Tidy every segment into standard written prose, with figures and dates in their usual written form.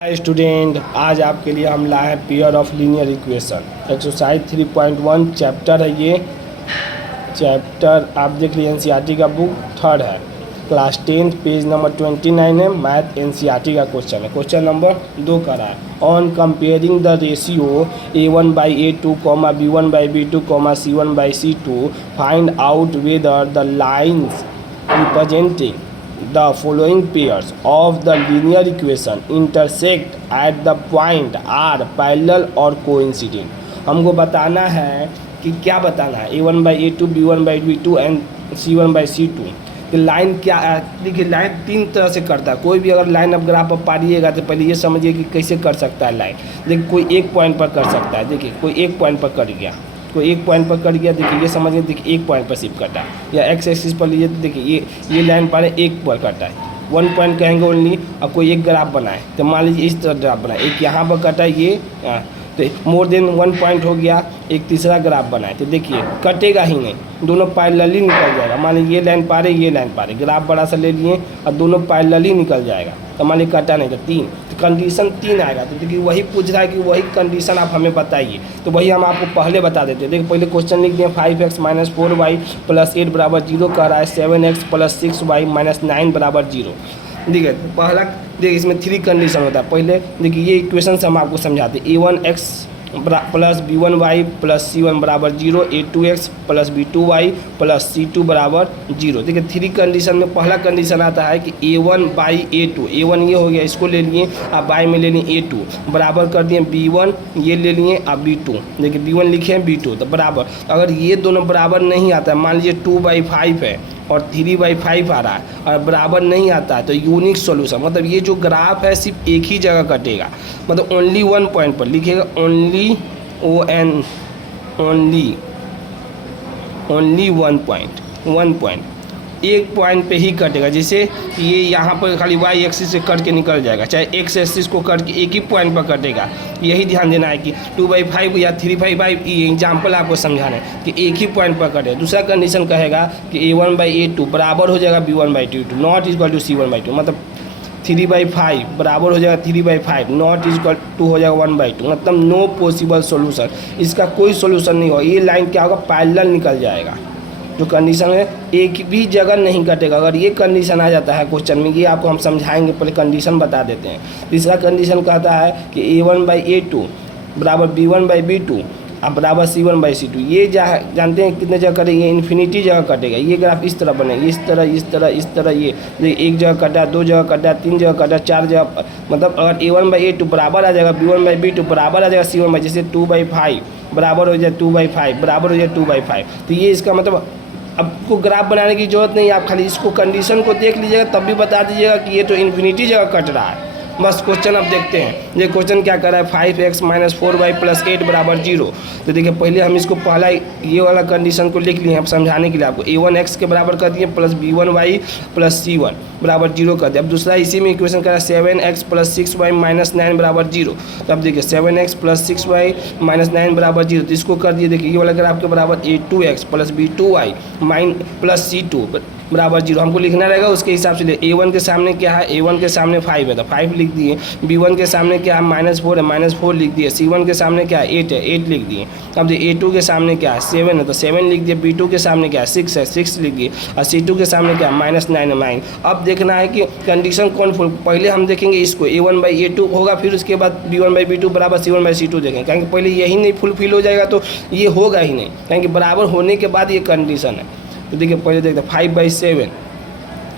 Hi student, आज आपके लिए हम लाए हैं pair of linear equation exercise 3.1 chapter है। ये चैप्टर आप देख लीजिए, एनसीईआरटी का बुक थर्ड है, क्लास 10 पेज नंबर 29 है। मैथ एनसीईआरटी का क्वेश्चन है। क्वेश्चन नंबर 2 का रहा है, on comparing the ratio a1/a2, b1/b2, c1/c2 find out whether the lines representing the following pairs of the linear equation intersect at the point are parallel or coincident। हमको बताना है कि क्या बताना है, a1/a2, b1/b2 एंड c1/c2 कि line क्या है। देखिए, लाइन तीन तरह से करता है। कोई भी अगर लाइन अब ग्राफ पर पारिएगा तो पहले ये समझिए कि कैसे कर सकता है लाइन। देखिए, कोई एक पॉइंट पर कर सकता है। देखिए, कोई एक पॉइंट पर कर गया, कोई एक पॉइंट पर कर गया। देखिए, ये समझिए, देखिए एक पॉइंट पर शिफ्ट करता है, या एक्स एक्सिस पर लीजिए तो देखिए ये लाइन पर एक पर करता है, वन पॉइंट कहेंगे ओनली। अब कोई एक ग्राफ बनाए तो मान लीजिए इस तरह ग्राफ बनाए, एक यहाँ पर कटा है ये, तो मोर देन वन पॉइंट हो गया। एक तीसरा ग्राफ बनाए तो देखिए कटेगा ही नहीं, दोनों पैरेलली निकल जाएगा। मान लीजिए ये लाइन पारे, ये लाइन पारे, ग्राफ बड़ा सा ले लिए और दोनों पैरेलली निकल जाएगा। तो मान लीजिए कटा नहीं तो तीन, तो कंडीशन 3 आएगा। तो देखिए वही पूछ रहा है कि वही कंडीशन आप हमें बताइए, तो वही हम आपको पहले बता देते हैं। देखिए पहले क्वेश्चन लिख दिए, 5x - 4y + 8 = 0 कह रहा है, 7x + 6y - 9 = 0। देखिए पहला, देखिए इसमें 3 कंडीशन होता है। पहले देखिए ये इक्वेशन से हम आपको समझाते हैं, a1x + b1y + c1 = 0, a2x + b2y + c2 = 0। देखिए 3 कंडीशन में पहला कंडीशन आता है कि a1/a2, a1 ये हो गया, इसको ले लिए, अब बाई में ले लिए a2 बराबर कर दिए b1, ये ले लिए अब b2। देखिए b1 लिखे हैं, b2 तो बराबर। अगर ये दोनों बराबर नहीं आता है, मान लीजिए 2/5 है और 3/5 आ रहा है और बराबर नहीं आता है, तो यूनिक सॉल्यूशन मतलब ये जो ग्राफ है सिर्फ एक ही जगह कटेगा, मतलब ओनली वन पॉइंट पर लिखेगा, ओनली ओनली वन पॉइंट, एक पॉइंट पे ही कटेगा। जैसे ये यहाँ पर खाली वाई एक्सिस से कट के निकल जाएगा, चाहे एक्स एक्सिस को कट के एक ही पॉइंट पर कटेगा। यही ध्यान देना है कि 2/5 या 3/5 ये एग्जाम्पल आपको समझाना है कि एक ही पॉइंट पर कटे। दूसरा कंडीशन कहेगा कि a1/a2 बराबर हो जाएगा b1/b2, not equal to c1/2, मतलब 3/5 बराबर हो जाएगा 3/5, नॉट इक्वल टू हो जाएगा 1/2, मतलब नो पॉसिबल सोल्यूशन। इसका कोई सोल्यूशन नहीं होगा। ये लाइन क्या होगा, पैरेलल निकल जाएगा। जो कंडीशन है एक भी जगह नहीं कटेगा। अगर ये कंडीशन आ जाता है क्वेश्चन में, ये आपको हम समझाएंगे, पहले कंडीशन बता देते हैं। तीसरा कंडीशन कहता है कि a1/a2 बराबर b1/b2 अब बराबर c1/c2। ये जानते हैं कितने जगह कटेगा, ये इन्फिनिटी जगह कटेगा। ये ग्राफ इस तरह बनेगा, इस तरह। ये एक जगह कटा, दो जगह कटा, तीन जगह कटा, चार जगह, मतलब अगर a1/a2 बराबर आ जाएगा b1/b2 बराबर आ जाएगा c1/, जैसे 2/5 बराबर हो जाए 2/5 बराबर हो जाए 2/5। तो ये इसका मतलब आपको ग्राफ बनाने की जरूरत नहीं, आप खाली इसको कंडीशन को देख लीजिएगा, तब भी बता दीजिएगा कि ये तो इन्फिनिटी जगह कट रहा है। बस क्वेश्चन अब देखते हैं। ये क्वेश्चन क्या कर रहा है, 5x - 4y + 8 = 0। तो देखिए पहले हम इसको पहला ये वाला कंडीशन को लिख लिए हैं, अब समझाने के लिए आपको a1x के बराबर कर दिए प्लस b1y + c1 = 0 कर दिया। अब दूसरा इसी में इक्वेशन कर रहा है 7x + 6y - 9 = 0। तो अब देखिए 7x + 6y - 9 = 0, तो इसको कर दिए। देखिए ये वाला ग्राफ के बराबर a2x + b2y + c2 = 0 हमको लिखना रहेगा। उसके हिसाब से a1 के सामने क्या है, a1 के सामने 5 है तो 5 लिख दिए, b1 के सामने क्या है -4 है -4 लिख दिए, c1 के सामने क्या है 8 है 8 लिख दिए। अब a2 के सामने क्या है 7 है तो 7 लिख दिए, b2 के सामने क्या है 6 है 6 लिख दिए, और c2 के सामने क्या है -9 है 9। अब देखना है कि कंडीशन कौन फुल, पहले हम देखेंगे इसको a1/a2 होगा, फिर उसके बाद b1/b2 बराबर c1/c2 देखेंगे, क्योंकि पहले यही नहीं फुलफिल हो जाएगा तो ये होगा ही नहीं, क्योंकि बराबर होने के बाद ये कंडीशन है। तो देखिए पहले देखते हैं 5/7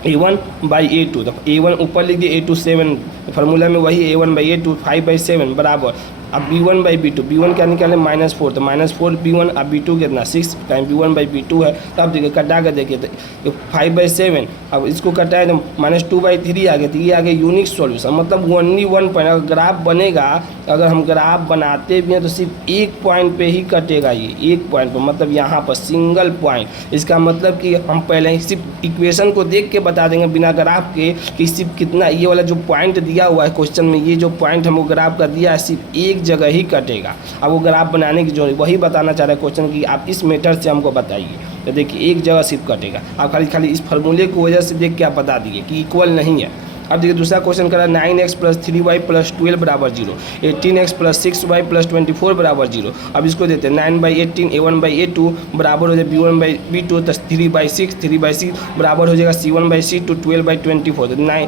a1/a2, तो a1 ऊपर लिख दिए, a2 7, फार्मूला में वही a1/a2 5/7 बराबर। अब b1/b2, b1 क्या निकाले -4, तो -4 b1, अब b2 कितना 6 टाइम b1/b2 है। तो अब देखिए कटा कर देखिए तो 5/7, अब इसको कटाए तो -2/3 आ गया, तो ये आ गया यूनिक सॉल्यूशन, मतलब ओनली वन पॉइंट। अगर ग्राफ बनेगा, अगर हम ग्राफ बनाते भी हैं तो सिर्फ एक पॉइंट पे ही कटेगा, ये एक पॉइंट पर, मतलब यहाँ पर सिंगल पॉइंट। इसका मतलब कि हम पहले ही सिर्फ इक्वेशन को देख के बता देंगे बिना ग्राफ के कि सिर्फ कितना, ये वाला जो पॉइंट दिया हुआ है क्वेश्चन में, ये जो पॉइंट हमको ग्राफ का दिया है सिर्फ एक जगह ही कटेगा। अब वो ग्राफ बनाने की जो वही बताना चाह रहा है क्वेश्चन की आप इस मेथड से हमको बताइए। तो देखिए एक जगह सिर्फ कटेगा, आप खाली इस फार्मूले की वजह से देख के आप बता दिए कि इक्वल नहीं है। अब देखिए दूसरा क्वेश्चन करा 9x + 3y + 12 बराबर 0, 18x + 6y + 24 बराबर 0। अब इसको देते हैं 9/18 a1/a2 बराबर हो जाए b1/b2, तो 3/6 3/6 बराबर हो जाएगा c1/c2 12/24। तो 9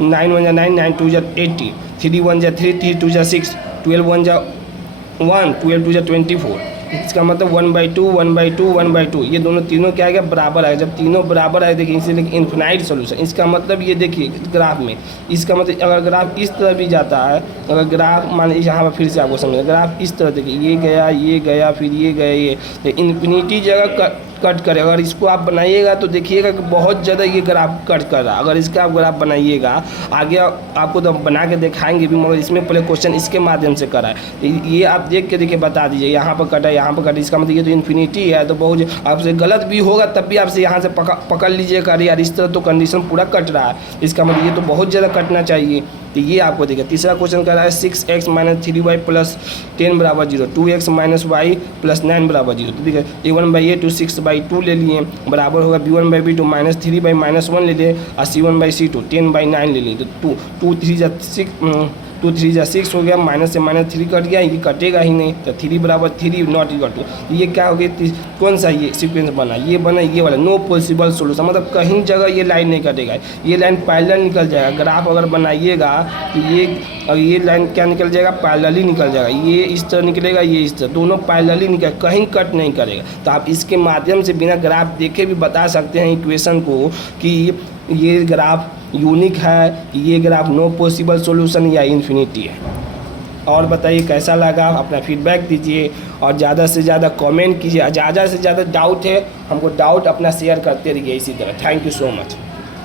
1 9 9 2 80, 3 1 3 3 2 6, 12 1 1, 12 2 24। इसका मतलब 1/2 1/2 1/2, ये दोनों तीनों क्या आएगा बराबर आएगा। जब तीनों बराबर आए देखिए इसे लिखिए इन्फिनाइट सोल्यूशन। इसका मतलब ये देखिए ग्राफ में, इसका मतलब अगर ग्राफ इस तरह भी जाता है, अगर ग्राफ मान लीजिए यहाँ पर फिर से आपको समझ, ग्राफ इस तरह देखिए ये गया फिर ये गया, ये इन्फिनिटी जगह कट करे। अगर इसको आप बनाइएगा तो देखिएगा कि बहुत ज़्यादा ये ग्राफ कट कर रहा है। अगर इसका आप ग्राफ बनाइएगा, आगे आपको तो बना के दिखाएंगे भी, मगर इसमें पहले क्वेश्चन इसके माध्यम से करा है। तो ये आप देख के देखिए बता दीजिए, यहाँ पर कटा यहाँ पर कटा, इसका मतलब ये तो इन्फिनिटी है। तो बहुत आपसे गलत भी होगा तब भी आपसे यहाँ से पकड़ लीजिएगा, यार इस तरह तो कंडीशन पूरा कट रहा है, इसका मतलब ये तो बहुत ज़्यादा कटना चाहिए। तो ये आपको देखिए तीसरा क्वेश्चन कर रहा है 6x - 3y + 10 बराबर 0, 2x - y + 9 बराबर 0। तो देखिए a1/a2 6/2 ले लिए, बराबर होगा b1/b2 -3/-1 ले लिए, और c1/c2 10/9 ले लिए। तो 2 3 जा 6 2 3 जा 6 हो गया, माइनस से -3 कट गया, ये कटेगा ही नहीं। तो 3 बराबर 3 नॉट इक्वल टू, ये क्या हो गया, कौन सा ये सीक्वेंस बना, ये बना ये वाला नो पॉसिबल सोल्यूशन, मतलब कहीं जगह ये लाइन नहीं कटेगा, ये लाइन पैरेलल निकल जाएगा। ग्राफ अगर बनाइएगा तो ये लाइन क्या निकल जाएगा, पैरेलल ही निकल जाएगा। ये इस तरह निकलेगा, ये इस तरह, दोनों पैरेलल ही निकल, कहीं कट नहीं करेगा। तो आप इसके माध्यम से बिना ग्राफ देखे भी बता सकते हैं इक्वेशन को कि ये ग्राफ यूनिक है, ये ग्राफ नो पॉसिबल सॉल्यूशन या इन्फिनिटी है। और बताइए कैसा लगा, अपना फीडबैक दीजिए और ज़्यादा से ज़्यादा कमेंट कीजिए। ज़्यादा से ज़्यादा डाउट है हमको, डाउट अपना शेयर करते रहिए इसी तरह। Thank you so much.